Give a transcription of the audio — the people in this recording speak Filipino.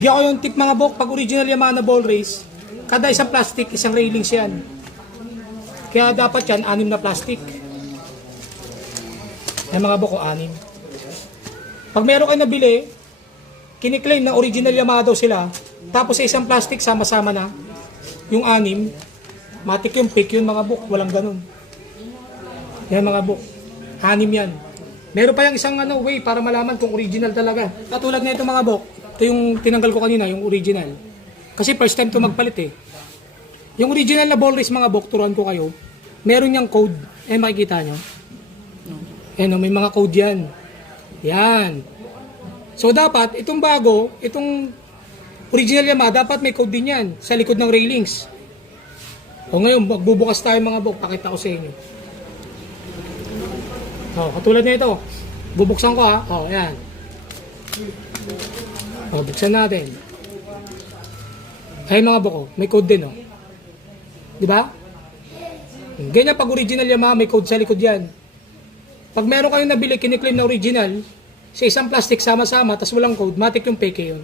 Di ako yung tip mga bok, pag original Yamaha na ball race, kada isang plastic, isang railings yan. Kaya dapat yan, 6 na plastic. Yan mga bok, 6. Pag meron kayo nabili, kiniklaim na original Yamaha daw sila, tapos sa isang plastic, sama-sama na, yung 6, matik yung fake yun mga bok, walang ganun. Yan mga bok, 6 yan. Meron pa yung isang way para malaman kung original talaga. Katulad na ito mga bok, ito yung tinanggal ko kanina, yung original. Kasi first time to magpalit eh. Yung original na ball race mga bok, turuan ko kayo, meron niyang code. Makikita nyo. May mga code yan. Yan. So dapat, itong bago, itong original Yamaha, dapat may code din yan sa likod ng railings. O ngayon, magbubukas tayo mga bok, pakita ko sa inyo. Katulad na ito. Bubuksan ko ha. Yan. Buksan natin. Ay mga boko, may code din di ba? Ganyan pag original Yamaha, may code sa likod yan. Pag meron kayong nabili, kiniklaim na original, sa isang plastic sama-sama, tas walang code, matik yung peke yun.